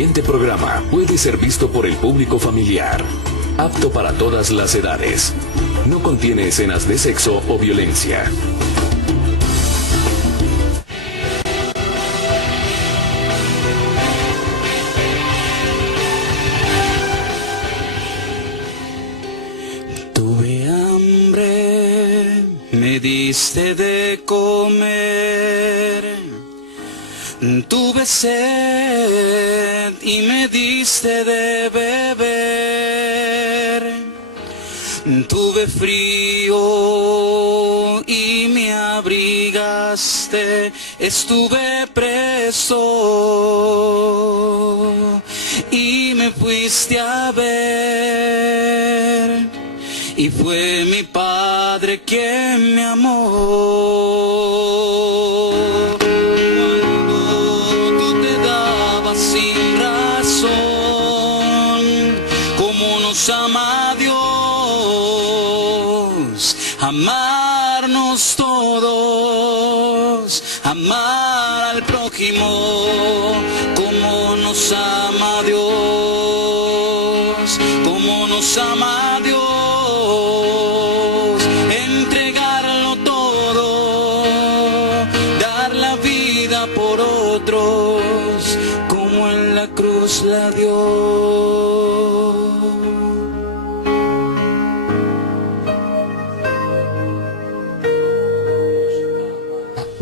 siguiente programa puede ser visto por el público familiar. Apto para todas las edades. No contiene escenas de sexo o violencia. Tuve hambre, me diste de comer. Tuve sed y me diste de beber. Tuve frío y me abrigaste. Estuve preso y me fuiste a ver. Y fue mi Padre quien me amó. Ama a Dios, amarnos todos, amar al prójimo, como nos ama Dios, como nos ama Dios, entregarlo todo, dar la vida por otros, como en la cruz la dio.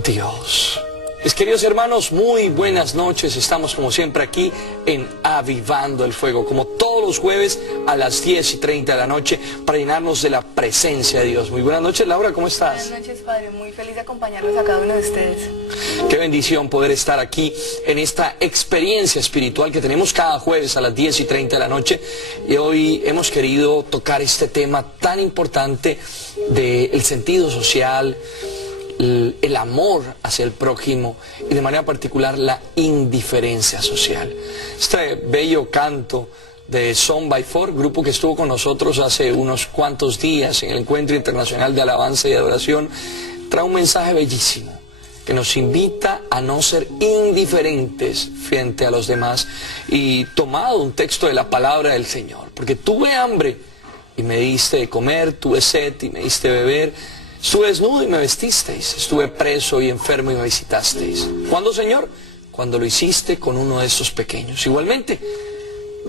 Dios. Mis queridos hermanos, muy buenas noches. Estamos como siempre aquí en Avivando el Fuego, como todos los jueves a las 10:30 de la noche, para llenarnos de la presencia de Dios. Muy buenas noches, Laura, ¿cómo estás? Buenas noches, Padre. Muy feliz de acompañarlos a cada uno de ustedes. Qué bendición poder estar aquí en esta experiencia espiritual que tenemos cada jueves a las 10:30 de la noche. Y hoy hemos querido tocar este tema tan importante del sentido social, el amor hacia el prójimo y de manera particular la indiferencia social. Este bello canto de Son by Four, grupo que estuvo con nosotros hace unos cuantos días en el Encuentro Internacional de Alabanza y Adoración, trae un mensaje bellísimo que nos invita a no ser indiferentes frente a los demás, y tomado un texto de la palabra del Señor, porque tuve hambre y me diste de comer, tuve sed y me diste de beber, estuve desnudo y me vestisteis, estuve preso y enfermo y me visitasteis. ¿Cuándo, Señor? Cuando lo hiciste con uno de estos pequeños. Igualmente,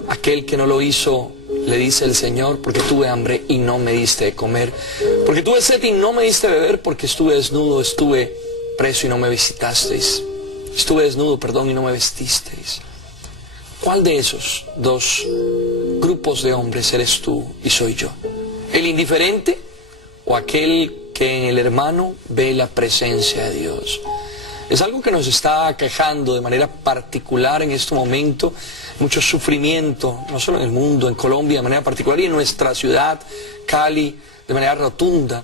aquel que no lo hizo, le dice el Señor, porque tuve hambre y no me diste de comer, porque tuve sed y no me diste de beber, porque estuve desnudo, estuve preso y no me visitasteis. Estuve desnudo, perdón, y no me vestisteis. ¿Cuál de esos dos grupos de hombres eres tú y soy yo? ¿El indiferente o aquel que en el hermano ve la presencia de Dios? Es algo que nos está aquejando de manera particular en este momento, mucho sufrimiento, no solo en el mundo, en Colombia de manera particular, y en nuestra ciudad, Cali, de manera rotunda.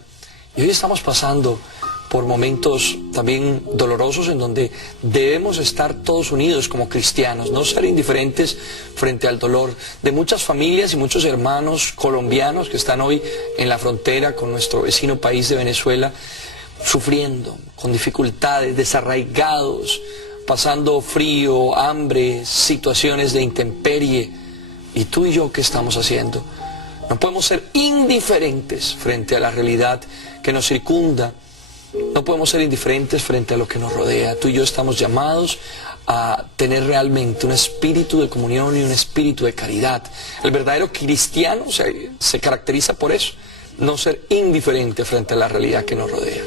Y hoy estamos pasando por momentos también dolorosos en donde debemos estar todos unidos como cristianos, no ser indiferentes frente al dolor de muchas familias y muchos hermanos colombianos que están hoy en la frontera con nuestro vecino país de Venezuela, sufriendo, con dificultades, desarraigados, pasando frío, hambre, situaciones de intemperie. ¿Y tú y yo qué estamos haciendo? No podemos ser indiferentes frente a la realidad que nos circunda. No podemos ser indiferentes frente a lo que nos rodea. Tú y yo estamos llamados a tener realmente un espíritu de comunión y un espíritu de caridad. El verdadero cristiano se caracteriza por eso, no ser indiferente frente a la realidad que nos rodea.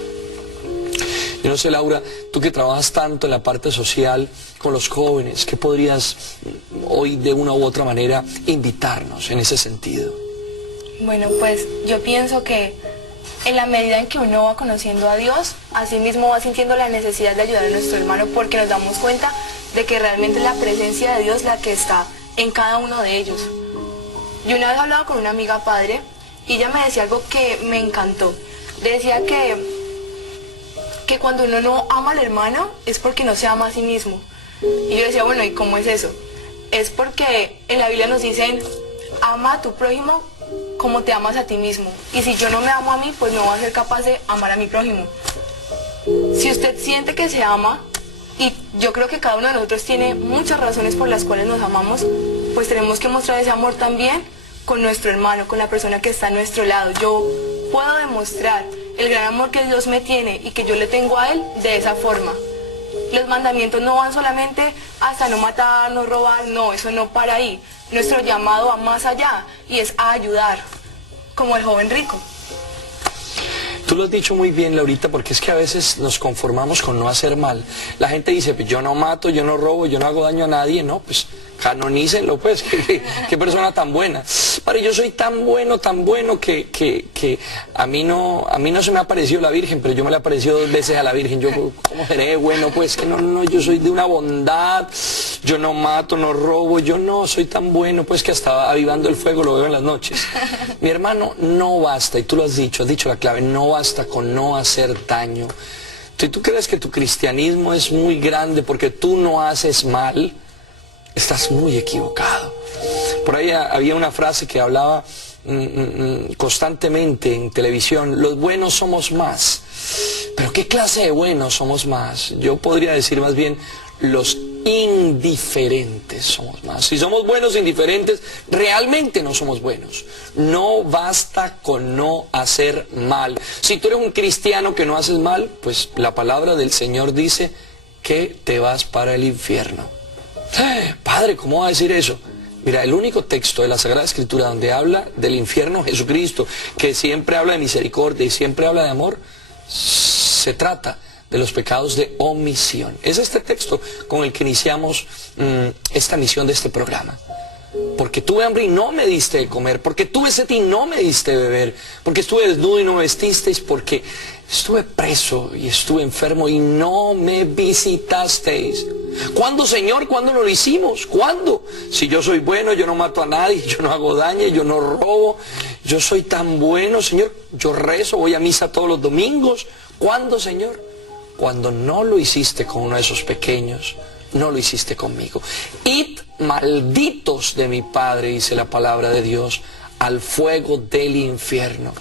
Yo no sé, Laura, tú que trabajas tanto en la parte social con los jóvenes, ¿qué podrías hoy de una u otra manera invitarnos en ese sentido? Bueno, pues yo pienso que en la medida en que uno va conociendo a Dios, así mismo va sintiendo la necesidad de ayudar a nuestro hermano, porque nos damos cuenta de que realmente es la presencia de Dios la que está en cada uno de ellos. Yo una vez hablaba con una amiga, Padre, y ella me decía algo que me encantó. Decía que cuando uno no ama al hermano es porque no se ama a sí mismo. Y yo decía, bueno, ¿y cómo es eso? Es porque en la Biblia nos dicen, ama a tu prójimo como te amas a ti mismo. Y si yo no me amo a mí, pues no voy a ser capaz de amar a mi prójimo. Si usted siente que se ama, y yo creo que cada uno de nosotros tiene muchas razones por las cuales nos amamos, pues tenemos que mostrar ese amor también con nuestro hermano, con la persona que está a nuestro lado. Yo puedo demostrar el gran amor que Dios me tiene y que yo le tengo a Él de esa forma. Los mandamientos no van solamente hasta no matar, no robar, no, eso no para ahí. Nuestro llamado va más allá y es a ayudar, como el joven rico. Tú lo has dicho muy bien, Laurita, porque es que a veces nos conformamos con no hacer mal. La gente dice, pues yo no mato, yo no robo, yo no hago daño a nadie. No, pues canonícenlo, pues. ¿Qué persona tan buena? Padre, yo soy tan bueno que a mí no se me ha aparecido la Virgen, pero yo me le apareció 2 veces a la Virgen. Yo, ¿cómo seré bueno? Pues que no, yo soy de una bondad, yo no mato, no robo, yo no soy tan bueno, pues que hasta avivando el fuego lo veo en las noches. Mi hermano, no basta, y tú lo has dicho la clave, no basta con no hacer daño. Si tú crees que tu cristianismo es muy grande porque tú no haces mal, estás muy equivocado. Por ahí había una frase que hablaba constantemente en televisión: los buenos somos más. Pero ¿qué clase de buenos somos más? Yo podría decir más bien, los indiferentes somos más. Si somos buenos e indiferentes, realmente no somos buenos. No basta con no hacer mal. Si tú eres un cristiano que no haces mal, pues la palabra del Señor dice que te vas para el infierno. Padre, ¿cómo va a decir eso? Mira, el único texto de la Sagrada Escritura donde habla del infierno Jesucristo, que siempre habla de misericordia y siempre habla de amor, se trata de los pecados de omisión. Es este texto con el que iniciamos esta misión de este programa. Porque tuve hambre y no me diste de comer, porque tuve sed y no me diste de beber, porque estuve desnudo y no me vestisteis, porque estuve preso y estuve enfermo y no me visitasteis. ¿Cuándo, Señor? ¿Cuándo no lo hicimos? ¿Cuándo? Si yo soy bueno, yo no mato a nadie, yo no hago daño, yo no robo, yo soy tan bueno, Señor, yo rezo, voy a misa todos los domingos. ¿Cuándo, Señor? Cuando no lo hiciste con uno de esos pequeños, no lo hiciste conmigo. Id malditos de mi Padre, dice la palabra de Dios, al fuego del infierno.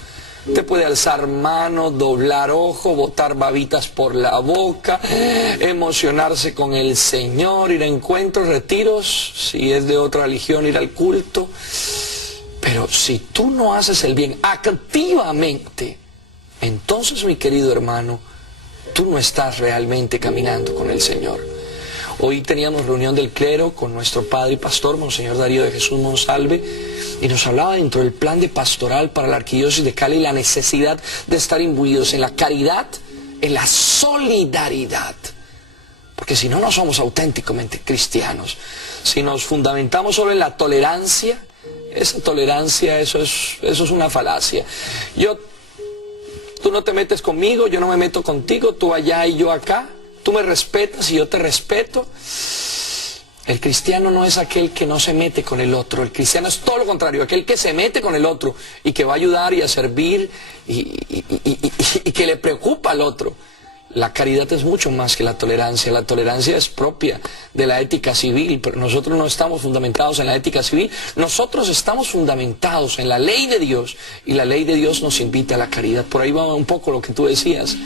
Te puede alzar mano, doblar ojo, botar babitas por la boca, emocionarse con el Señor, ir a encuentros, retiros, si es de otra religión, ir al culto. Pero si tú no haces el bien activamente, entonces, mi querido hermano, tú no estás realmente caminando con el Señor. Hoy teníamos reunión del clero con nuestro padre y pastor, Monseñor Darío de Jesús Monsalve, y nos hablaba dentro del plan de pastoral para la arquidiócesis de Cali la necesidad de estar imbuidos en la caridad, en la solidaridad. Porque si no, no somos auténticamente cristianos. Si nos fundamentamos solo en la tolerancia, esa tolerancia, eso es una falacia. Tú no te metes conmigo, yo no me meto contigo, tú allá y yo acá. Tú me respetas y yo te respeto. El cristiano no es aquel que no se mete con el otro. El cristiano es todo lo contrario, aquel que se mete con el otro y que va a ayudar y a servir y que le preocupa al otro. La caridad es mucho más que la tolerancia. La tolerancia es propia de la ética civil, pero nosotros no estamos fundamentados en la ética civil. Nosotros estamos fundamentados en la ley de Dios, y la ley de Dios nos invita a la caridad. Por ahí va un poco lo que tú decías,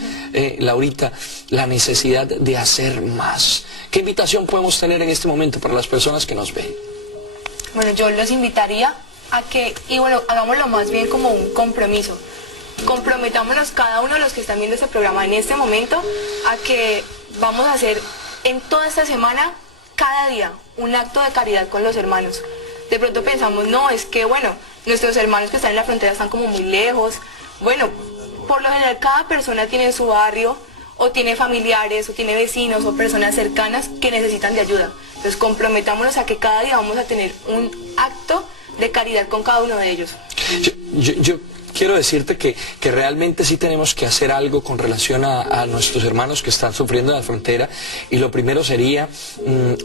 Laurita, la necesidad de hacer más. ¿Qué invitación podemos tener en este momento para las personas que nos ven? Bueno, yo los invitaría a que, y bueno, hagámoslo más bien como un compromiso. Comprometámonos cada uno de los que están viendo este programa en este momento a que vamos a hacer en toda esta semana, cada día, un acto de caridad con los hermanos. De pronto pensamos, no, es que bueno, nuestros hermanos que están en la frontera están como muy lejos. Bueno, por lo general cada persona tiene su barrio, o tiene familiares, o tiene vecinos, o personas cercanas que necesitan de ayuda. Entonces comprometámonos a que cada día vamos a tener un acto de caridad con cada uno de ellos. Yo quiero decirte que realmente sí tenemos que hacer algo con relación a nuestros hermanos que están sufriendo en la frontera, y lo primero sería,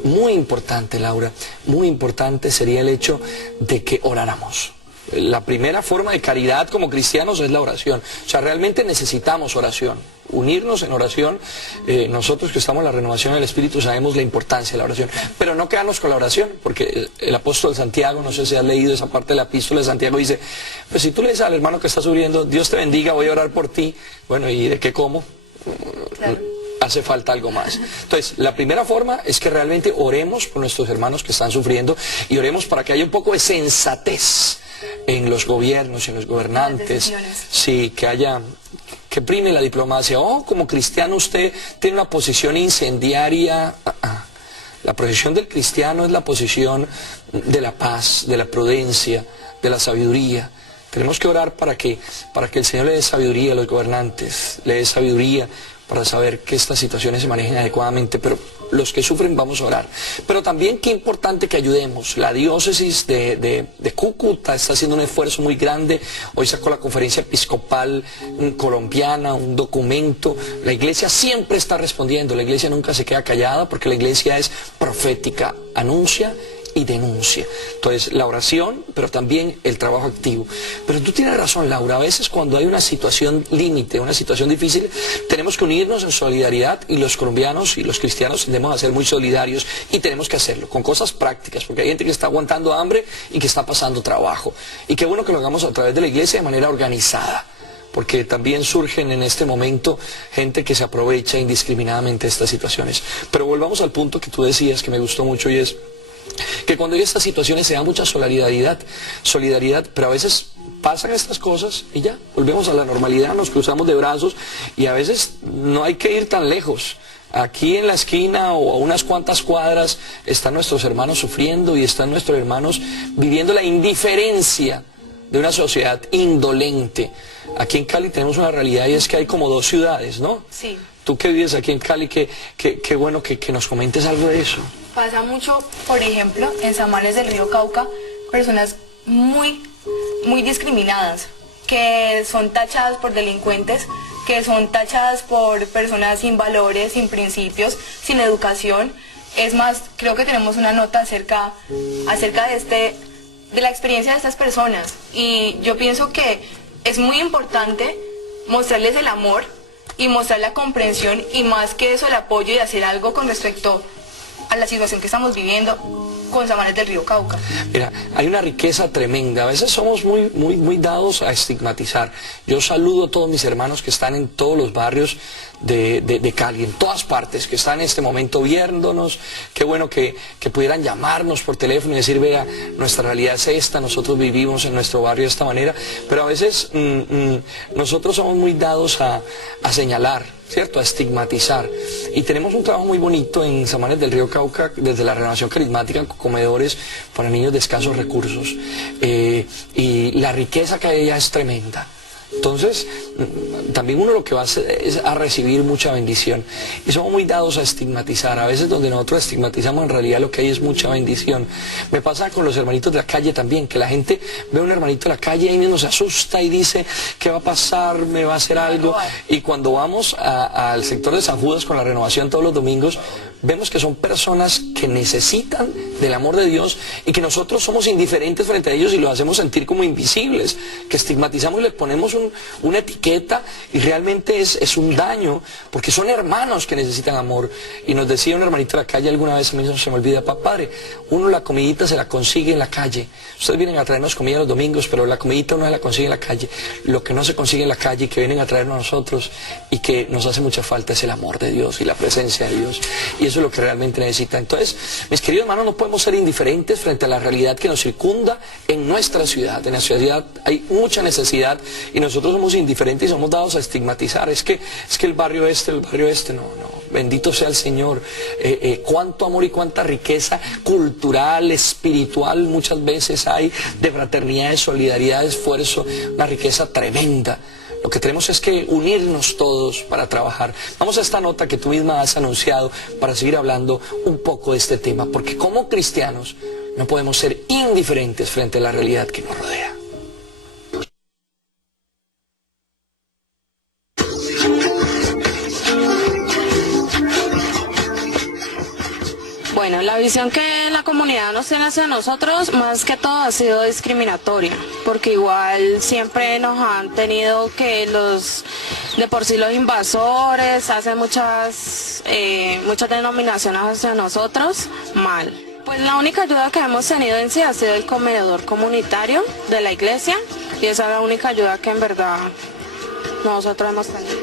muy importante, Laura, muy importante sería el hecho de que oráramos. La primera forma de caridad como cristianos es la oración. O sea, realmente necesitamos oración, unirnos en oración. Nosotros que estamos en la renovación del Espíritu sabemos la importancia de la oración, pero no quedarnos con la oración, porque el apóstol Santiago, no sé si has leído esa parte de la epístola de Santiago, dice, pues si tú le dices al hermano que está sufriendo, Dios te bendiga, voy a orar por ti, bueno, ¿y de qué como? Claro. hace falta algo más. Entonces, la primera forma es que realmente oremos por nuestros hermanos que están sufriendo y oremos para que haya un poco de sensatez en los gobiernos, en los gobernantes, sí, que prime la diplomacia. Como cristiano usted tiene una posición incendiaria. La posición del cristiano es la posición de la paz, de la prudencia, de la sabiduría. Tenemos que orar para que el Señor le dé sabiduría a los gobernantes, le dé sabiduría para saber que estas situaciones se manejen adecuadamente, pero los que sufren vamos a orar. Pero también qué importante que ayudemos. La diócesis de Cúcuta está haciendo un esfuerzo muy grande. Hoy sacó la conferencia episcopal colombiana un documento. La iglesia siempre está respondiendo, la iglesia nunca se queda callada porque la iglesia es profética, anuncia y denuncia. Entonces, la oración, pero también el trabajo activo. Pero tú tienes razón, Laura, a veces cuando hay una situación límite, una situación difícil, tenemos que unirnos en solidaridad y los colombianos y los cristianos tendemos a ser muy solidarios y tenemos que hacerlo con cosas prácticas, porque hay gente que está aguantando hambre y que está pasando trabajo. Y qué bueno que lo hagamos a través de la iglesia de manera organizada, porque también surgen en este momento gente que se aprovecha indiscriminadamente de estas situaciones. Pero volvamos al punto que tú decías, que me gustó mucho, y es que cuando hay estas situaciones se da mucha solidaridad, pero a veces pasan estas cosas y ya, volvemos a la normalidad, nos cruzamos de brazos y a veces no hay que ir tan lejos. Aquí en la esquina o a unas cuantas cuadras están nuestros hermanos sufriendo y están nuestros hermanos viviendo la indiferencia de una sociedad indolente. Aquí en Cali tenemos una realidad y es que hay como 2 ciudades, ¿no? Sí. Tú que vives aquí en Cali, qué bueno que nos comentes algo de eso. Pasa mucho, por ejemplo, en Samanes del Río Cauca, personas muy discriminadas, que son tachadas por delincuentes, que son tachadas por personas sin valores, sin principios, sin educación. Es más, creo que tenemos una nota acerca de la experiencia de estas personas. Y yo pienso que es muy importante mostrarles el amor y mostrar la comprensión y más que eso el apoyo y hacer algo con respecto a la situación que estamos viviendo con Samanes del Río Cauca. Mira, hay una riqueza tremenda. A veces somos muy dados a estigmatizar. Yo saludo a todos mis hermanos que están en todos los barrios de Cali, en todas partes, que están en este momento viéndonos. Qué bueno que pudieran llamarnos por teléfono y decir, vea, nuestra realidad es esta, nosotros vivimos en nuestro barrio de esta manera. Pero a veces nosotros somos muy dados a señalar, ¿cierto?, a estigmatizar. Y tenemos un trabajo muy bonito en Samanes del Río Cauca, desde la Renovación Carismática, con comedores para niños de escasos recursos. Y la riqueza que hay allá es tremenda. Entonces, también uno lo que va a hacer es a recibir mucha bendición. Y somos muy dados a estigmatizar. A veces donde nosotros estigmatizamos, en realidad lo que hay es mucha bendición. Me pasa con los hermanitos de la calle también, que la gente ve a un hermanito de la calle y ahí mismo se asusta y dice, ¿qué va a pasar? ¿Me va a hacer algo? Y cuando vamos al sector de San Judas con la renovación todos los domingos, vemos que son personas que necesitan del amor de Dios y que nosotros somos indiferentes frente a ellos y los hacemos sentir como invisibles, que estigmatizamos y les ponemos una etiqueta y realmente es un daño, porque son hermanos que necesitan amor. Y nos decía un hermanito de la calle alguna vez, a mí no se me olvida, padre, uno la comidita se la consigue en la calle. Ustedes vienen a traernos comida los domingos, pero la comidita uno se la consigue en la calle. Lo que no se consigue en la calle y que vienen a traernos a nosotros y que nos hace mucha falta es el amor de Dios y la presencia de Dios. Y eso es lo que realmente necesita. Entonces, mis queridos hermanos, no podemos ser indiferentes frente a la realidad que nos circunda en nuestra ciudad. En la ciudad hay mucha necesidad y nosotros somos indiferentes y somos dados a estigmatizar. Es que el barrio este, no. Bendito sea el Señor. Cuánto amor y cuánta riqueza cultural, espiritual muchas veces hay, de fraternidad, de solidaridad, de esfuerzo, una riqueza tremenda. Lo que tenemos es que unirnos todos para trabajar. Vamos a esta nota que tú misma has anunciado para seguir hablando un poco de este tema, porque como cristianos no podemos ser indiferentes frente a la realidad que nos rodea. Bueno, la visión que la comunidad nos tiene hacia nosotros, más que todo, ha sido discriminatoria, porque igual siempre nos han tenido que de por sí los invasores hacen muchas denominaciones hacia nosotros mal. Pues la única ayuda que hemos tenido en sí ha sido el comedor comunitario de la iglesia, y esa es la única ayuda que en verdad nosotros hemos tenido.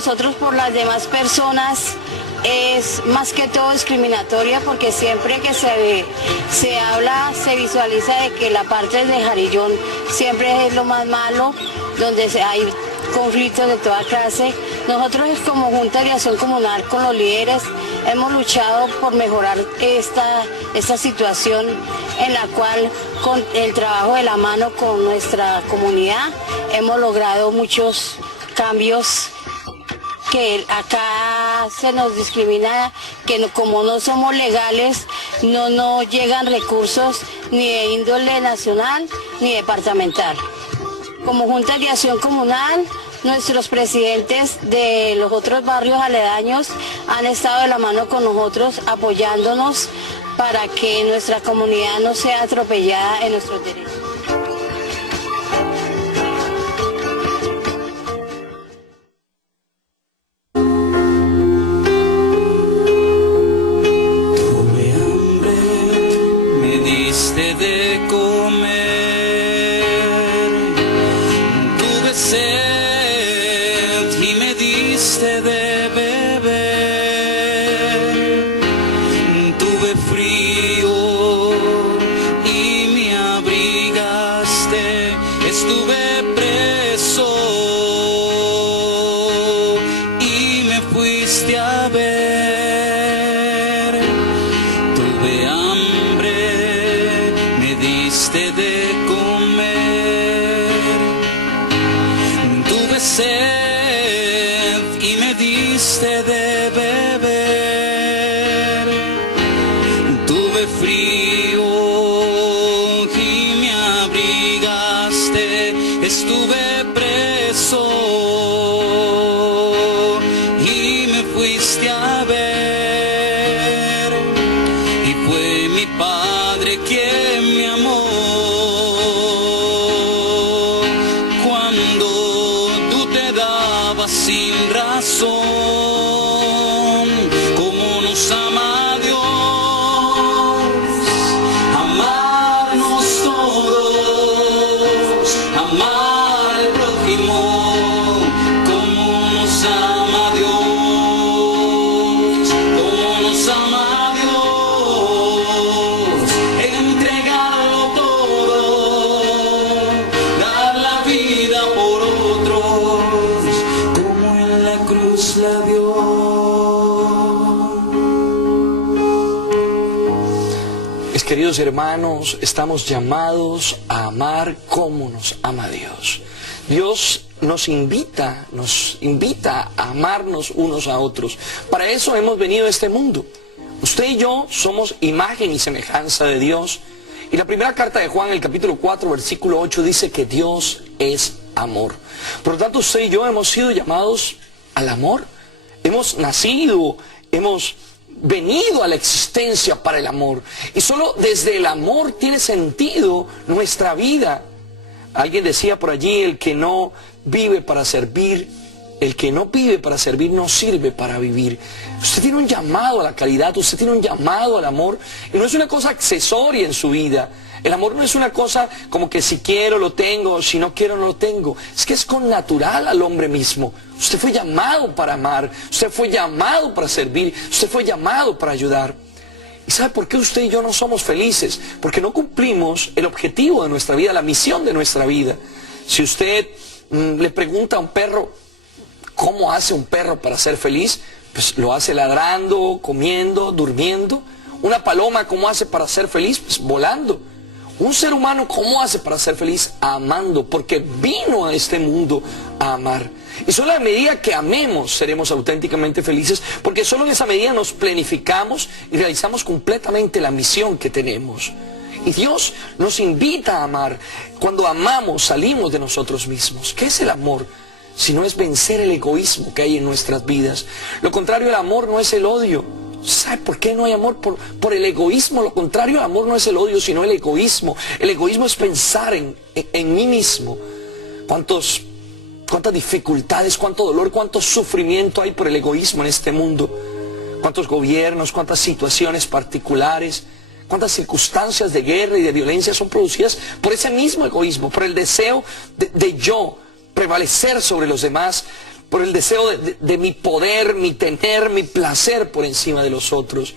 nosotros por las demás personas es más que todo discriminatoria, porque siempre que se habla, se visualiza de que la parte de Jarillón siempre es lo más malo, donde hay conflictos de toda clase. Nosotros como Junta de Acción Comunal con los líderes hemos luchado por mejorar esta situación, en la cual con el trabajo de la mano con nuestra comunidad hemos logrado muchos cambios, que acá se nos discrimina, que como no somos legales, no nos llegan recursos ni de índole nacional ni departamental. Como Junta de Acción Comunal, nuestros presidentes de los otros barrios aledaños han estado de la mano con nosotros, apoyándonos para que nuestra comunidad no sea atropellada en nuestros derechos. Tuve hambre, me diste de comer. Tuve sed y me diste de beber. Tuve frío y me abrigaste. Estuve preso y me fuiste a ver. Tuve hambre, me diste de comer. Tuve sed y me diste de beber. Tuve frío y me abrigaste. Estuve preso y me fuiste a ver. Y fue mi Padre quien me amó cuando tú te dabas sin razón. Como nos ama Dios, amarnos todos, amar al prójimo. Como nos ama Dios, como nos ama Dios, entregarlo todo, dar la vida por otros, como en la cruz la dio. Mis queridos hermanos, estamos llamados a amar como nos ama Dios. Dios nos invita a amarnos unos a otros. Para eso hemos venido a este mundo. Usted y yo somos imagen y semejanza de Dios. Y la primera carta de Juan, el capítulo 4, versículo 8, dice que Dios es amor. Por lo tanto, usted y yo hemos sido llamados al amor. Hemos nacido, hemos venido a la existencia para el amor. Y solo desde el amor tiene sentido nuestra vida. Alguien decía por allí, el que no vive para servir, el que no vive para servir no sirve para vivir. Usted tiene un llamado a la caridad, usted tiene un llamado al amor, y no es una cosa accesoria en su vida. El amor no es una cosa como que si quiero lo tengo, si no quiero no lo tengo. Es que es connatural al hombre mismo. Usted fue llamado para amar, usted fue llamado para servir, usted fue llamado para ayudar. ¿Y sabe por qué usted y yo no somos felices? Porque no cumplimos el objetivo de nuestra vida, la misión de nuestra vida. Si usted le pregunta a un perro, ¿cómo hace un perro para ser feliz? Pues lo hace ladrando, comiendo, durmiendo. Una paloma, ¿cómo hace para ser feliz? Pues volando. Un ser humano, ¿cómo hace para ser feliz? Amando, porque vino a este mundo a amar. Y solo a medida que amemos seremos auténticamente felices, porque solo en esa medida nos planificamos y realizamos completamente la misión que tenemos. Y Dios nos invita a amar. Cuando amamos salimos de nosotros mismos. ¿Qué es el amor? Si no es vencer el egoísmo que hay en nuestras vidas. Lo contrario al amor no es el odio. ¿Sabe por qué no hay amor? Por el egoísmo. Lo contrario al amor no es el odio, sino el egoísmo. El egoísmo es pensar en mí mismo. ¿Cuántas dificultades, cuánto dolor, cuánto sufrimiento hay por el egoísmo en este mundo? ¿Cuántos gobiernos, cuántas situaciones particulares, cuántas circunstancias de guerra y de violencia son producidas por ese mismo egoísmo, por el deseo de yo prevalecer sobre los demás, por el deseo de mi poder, mi tener, mi placer por encima de los otros.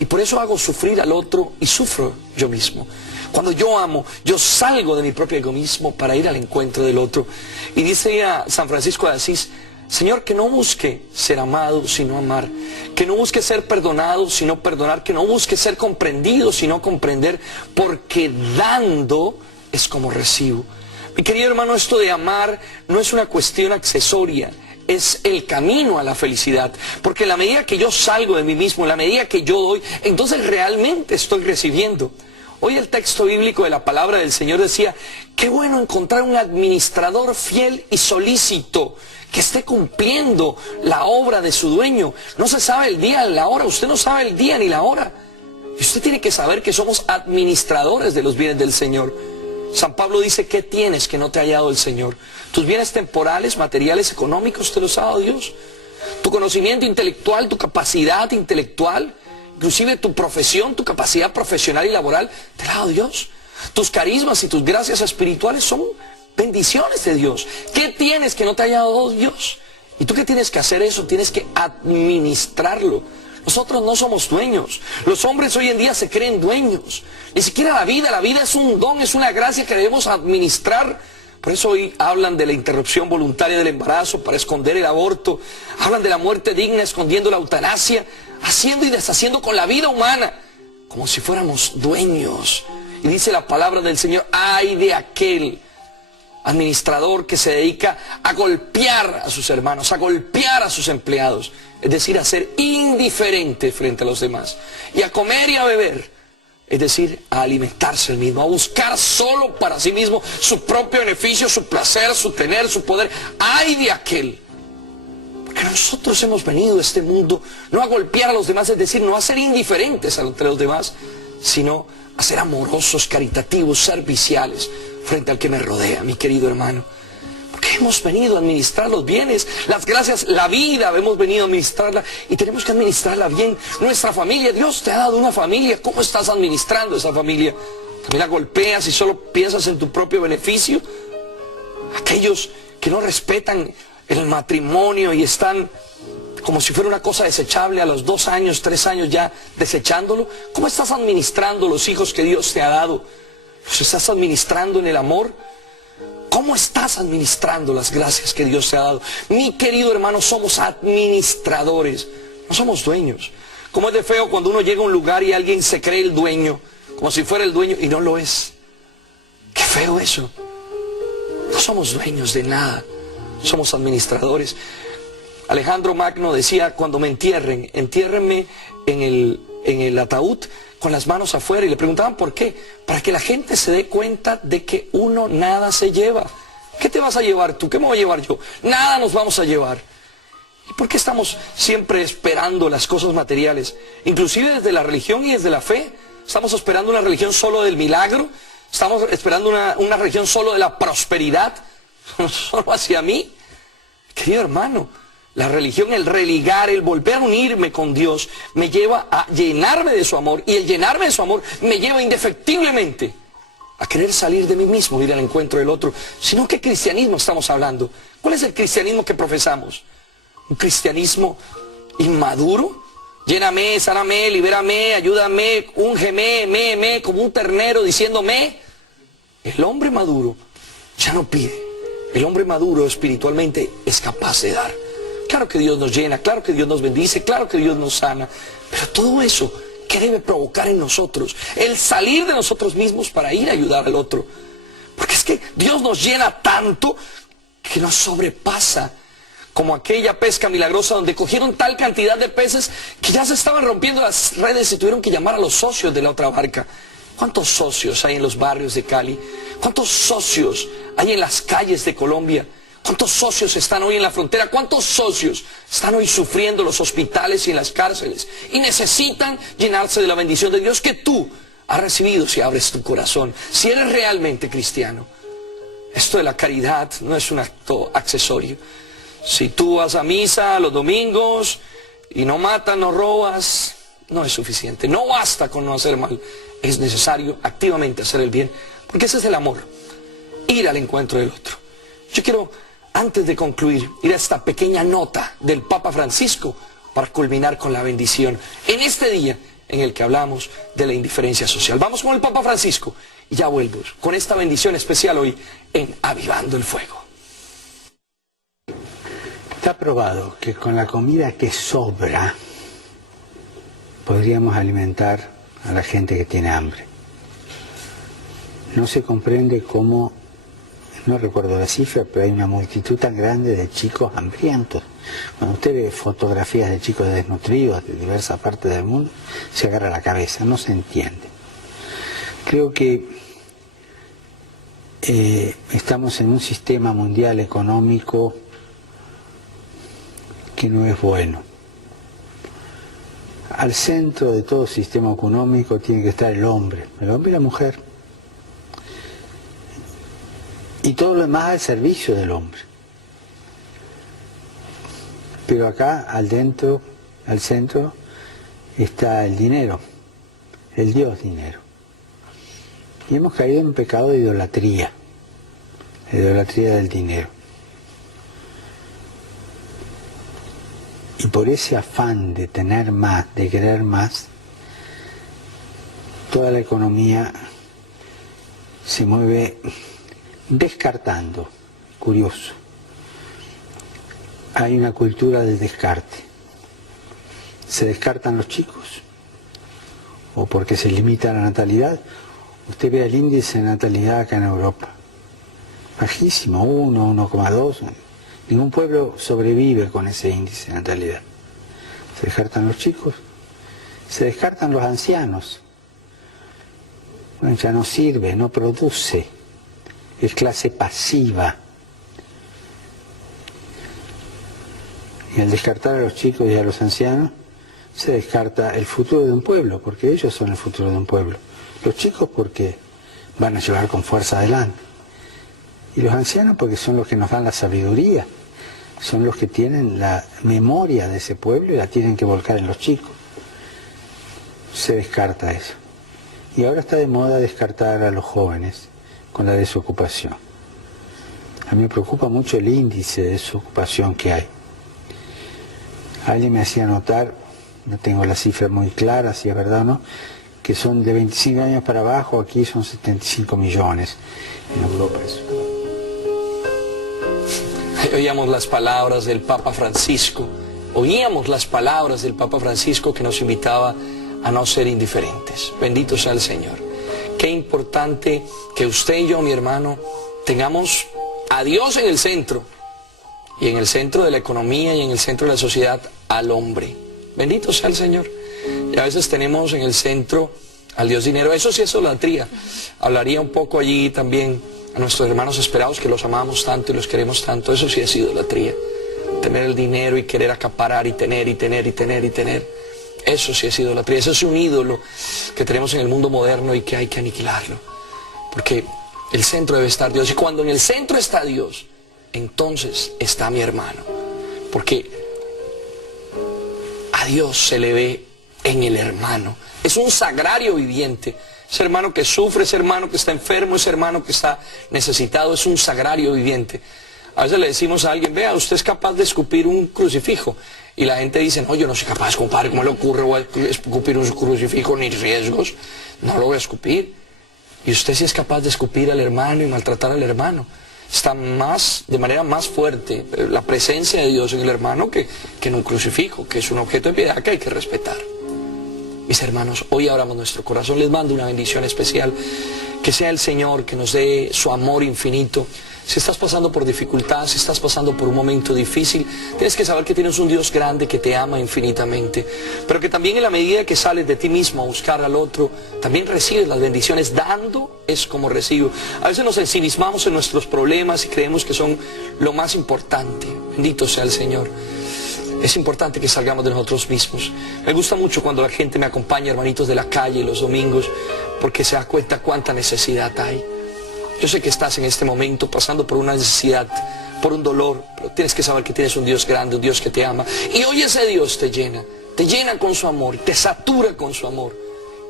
Y por eso hago sufrir al otro y sufro yo mismo. Cuando yo amo, yo salgo de mi propio egoísmo para ir al encuentro del otro. Y dice a San Francisco de Asís: Señor, que no busque ser amado, sino amar. Que no busque ser perdonado, sino perdonar. Que no busque ser comprendido, sino comprender. Porque dando es como recibo. Mi querido hermano, esto de amar no es una cuestión accesoria. Es el camino a la felicidad. Porque en la medida que yo salgo de mí mismo, en la medida que yo doy, entonces realmente estoy recibiendo. Hoy el texto bíblico de la palabra del Señor decía: qué bueno encontrar un administrador fiel y solícito, que esté cumpliendo la obra de su dueño. No se sabe el día ni la hora, usted no sabe el día ni la hora. Y usted tiene que saber que somos administradores de los bienes del Señor. San Pablo dice: ¿qué tienes que no te haya dado el Señor? Tus bienes temporales, materiales, económicos, te los ha dado Dios. Tu conocimiento intelectual, tu capacidad intelectual, inclusive tu profesión, tu capacidad profesional y laboral, te la ha dado Dios. Tus carismas y tus gracias espirituales son bendiciones de Dios. ¿Qué tienes que no te haya dado Dios? ¿Y tú qué tienes que hacer eso? Tienes que administrarlo. Nosotros no somos dueños. Los hombres hoy en día se creen dueños. Ni siquiera la vida es un don, es una gracia que debemos administrar. Por eso hoy hablan de la interrupción voluntaria del embarazo para esconder el aborto. Hablan de la muerte digna escondiendo la eutanasia, haciendo y deshaciendo con la vida humana, como si fuéramos dueños. Y dice la palabra del Señor: ay de aquel administrador que se dedica a golpear a sus hermanos, a golpear a sus empleados, es decir, a ser indiferente frente a los demás, y a comer y a beber, es decir, a alimentarse el mismo, a buscar solo para sí mismo su propio beneficio, su placer, su tener, su poder. ¡Ay de aquel! Porque nosotros hemos venido a este mundo no a golpear a los demás, es decir, no a ser indiferentes entre los demás, sino a ser amorosos, caritativos, serviciales frente al que me rodea, mi querido hermano. Porque hemos venido a administrar los bienes, las gracias, la vida, hemos venido a administrarla y tenemos que administrarla bien. Nuestra familia, Dios te ha dado una familia, ¿cómo estás administrando esa familia? ¿También la golpeas y solo piensas en tu propio beneficio? Aquellos que no respetan el matrimonio y están como si fuera una cosa desechable, a los 2 años, 3 años ya desechándolo. ¿Cómo estás administrando los hijos que Dios te ha dado? ¿Los estás administrando en el amor? ¿Cómo estás administrando las gracias que Dios te ha dado? Mi querido hermano, somos administradores, no somos dueños. ¿Cómo es de feo cuando uno llega a un lugar y alguien se cree el dueño, como si fuera el dueño y no lo es? Qué feo eso. No somos dueños de nada, somos administradores. Alejandro Magno decía: cuando me entierren, entiérrenme en el ataúd con las manos afuera. Y le preguntaban por qué. Para que la gente se dé cuenta de que uno nada se lleva. ¿Qué te vas a llevar tú? ¿Qué me voy a llevar yo? Nada nos vamos a llevar. ¿Y por qué estamos siempre esperando las cosas materiales? Inclusive desde la religión y desde la fe. Estamos esperando una religión solo del milagro. Estamos esperando una religión solo de la prosperidad. Solo hacia mí. Querido hermano, la religión, el religar, el volver a unirme con Dios, me lleva a llenarme de su amor. Y el llenarme de su amor me lleva indefectiblemente a querer salir de mí mismo, ir al encuentro del otro. Sino, ¿qué cristianismo estamos hablando? ¿Cuál es el cristianismo que profesamos? ¿Un cristianismo inmaduro? Lléname, sáname, libérame, ayúdame, úngeme, como un ternero diciéndome. El hombre maduro ya no pide. El hombre maduro espiritualmente es capaz de dar. Claro que Dios nos llena, claro que Dios nos bendice, claro que Dios nos sana. Pero todo eso, ¿qué debe provocar en nosotros? El salir de nosotros mismos para ir a ayudar al otro. Porque es que Dios nos llena tanto que nos sobrepasa. Como aquella pesca milagrosa donde cogieron tal cantidad de peces que ya se estaban rompiendo las redes y tuvieron que llamar a los socios de la otra barca. ¿Cuántos socios hay en los barrios de Cali? ¿Cuántos socios hay en las calles de Colombia? ¿Cuántos socios están hoy en la frontera? ¿Cuántos socios están hoy sufriendo en los hospitales y en las cárceles? Y necesitan llenarse de la bendición de Dios que tú has recibido si abres tu corazón, si eres realmente cristiano. Esto de la caridad no es un acto accesorio. Si tú vas a misa los domingos y no matas, no robas, no es suficiente. No basta con no hacer mal. Es necesario activamente hacer el bien, porque ese es el amor, ir al encuentro del otro. Yo quiero antes de concluir, ir a esta pequeña nota del Papa Francisco para culminar con la bendición en este día en el que hablamos de la indiferencia social. Vamos con el Papa Francisco y ya vuelvo con esta bendición especial hoy en Avivando el Fuego. Está probado que con la comida que sobra podríamos alimentar a la gente que tiene hambre. No se comprende cómo, no recuerdo la cifra, pero hay una multitud tan grande de chicos hambrientos. Cuando usted ve fotografías de chicos desnutridos de diversas partes del mundo, se agarra la cabeza, no se entiende. Creo que estamos en un sistema mundial económico que no es bueno. Al centro de todo sistema económico tiene que estar el hombre y la mujer. Y todo lo demás al servicio del hombre. Pero acá, al centro, está el dinero, el Dios dinero. Y hemos caído en un pecado de idolatría, la idolatría del dinero. Y por ese afán de tener más, de querer más, toda la economía se mueve descartando. Curioso. Hay una cultura del descarte. Se descartan los chicos, o porque se limita la natalidad. Usted ve el índice de natalidad acá en Europa. Bajísimo, 1, 1,2. Ningún pueblo sobrevive con ese índice de natalidad. Se descartan los chicos, se descartan los ancianos. Bueno, ya no sirve, no produce, es clase pasiva. Y al descartar a los chicos y a los ancianos, se descarta el futuro de un pueblo, porque ellos son el futuro de un pueblo. Los chicos porque van a llevar con fuerza adelante. Y los ancianos porque son los que nos dan la sabiduría, son los que tienen la memoria de ese pueblo y la tienen que volcar en los chicos. Se descarta eso. Y ahora está de moda descartar a los jóvenes con la desocupación. A mí me preocupa mucho el índice de desocupación que hay. Alguien me hacía notar, no tengo la cifra muy clara, si es verdad o no, que son de 25 años para abajo, aquí son 75 millones en Europa. Oíamos las palabras del Papa Francisco, que nos invitaba a no ser indiferentes. Bendito sea el Señor. Qué importante que usted y yo, mi hermano, tengamos a Dios en el centro, y en el centro de la economía y en el centro de la sociedad al hombre. Bendito sea el Señor. Y a veces tenemos en el centro al Dios dinero. Eso sí es idolatría. Hablaría un poco allí también a nuestros hermanos esperados, que los amamos tanto y los queremos tanto. Eso sí es idolatría. Tener el dinero y querer acaparar y tener y tener y tener y tener. Eso sí es idolatría. Eso es un ídolo que tenemos en el mundo moderno y que hay que aniquilarlo. Porque el centro debe estar Dios. Y cuando en el centro está Dios, entonces está mi hermano. Porque a Dios se le ve en el hermano. Es un sagrario viviente. Ese hermano que sufre, ese hermano que está enfermo, ese hermano que está necesitado, es un sagrario viviente. A veces le decimos a alguien, vea, usted es capaz de escupir un crucifijo. Y la gente dice, no, yo no soy capaz, compadre, ¿cómo le ocurre voy a escupir un crucifijo ni riesgos? No lo voy a escupir. Y usted sí es capaz de escupir al hermano y maltratar al hermano. Está de manera más fuerte la presencia de Dios en el hermano que en un crucifijo, que es un objeto de piedad que hay que respetar. Mis hermanos, hoy abramos nuestro corazón, les mando una bendición especial, que sea el Señor que nos dé su amor infinito. Si estás pasando por dificultad, si estás pasando por un momento difícil, tienes que saber que tienes un Dios grande que te ama infinitamente, pero que también en la medida que sales de ti mismo a buscar al otro, también recibes las bendiciones. Dando es como recibo. A veces nos ensimismamos en nuestros problemas y creemos que son lo más importante. Bendito sea el Señor. Es importante que salgamos de nosotros mismos. Me gusta mucho cuando la gente me acompaña, hermanitos de la calle, los domingos, porque se da cuenta cuánta necesidad hay. Yo sé que estás en este momento pasando por una necesidad, por un dolor, pero tienes que saber que tienes un Dios grande, un Dios que te ama. Y hoy ese Dios te llena con su amor, te satura con su amor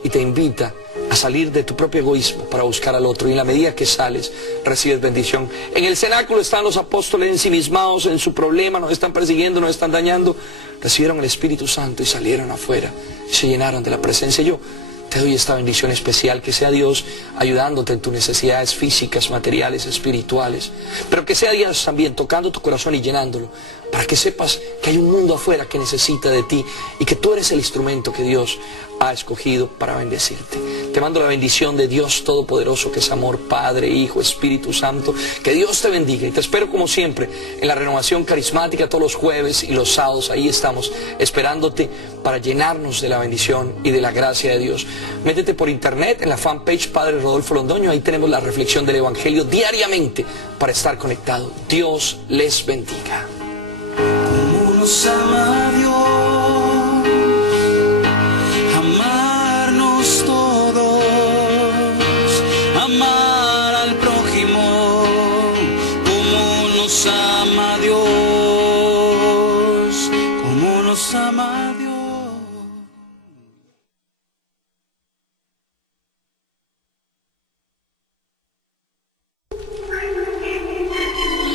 y te invita a salir de tu propio egoísmo para buscar al otro, y en la medida que sales recibes bendición. En el cenáculo están los apóstoles ensimismados en su problema, nos están persiguiendo, nos están dañando, recibieron el Espíritu Santo y salieron afuera y se llenaron de la presencia. Yo te doy esta bendición especial, que sea Dios ayudándote en tus necesidades físicas, materiales, espirituales, pero que sea Dios también tocando tu corazón y llenándolo, para que sepas que hay un mundo afuera que necesita de ti y que tú eres el instrumento que Dios ha escogido para bendecirte. Te mando la bendición de Dios Todopoderoso, que es amor, Padre, Hijo, Espíritu Santo. Que Dios te bendiga, y te espero como siempre en la Renovación Carismática todos los jueves y los sábados. Ahí estamos esperándote para llenarnos de la bendición y de la gracia de Dios. Métete por internet en la fanpage Padre Rodolfo Londoño, ahí tenemos la reflexión del Evangelio diariamente para estar conectado. Dios les bendiga. Como nos ama Dios, amarnos todos, amar al prójimo, como nos ama Dios, como nos ama Dios.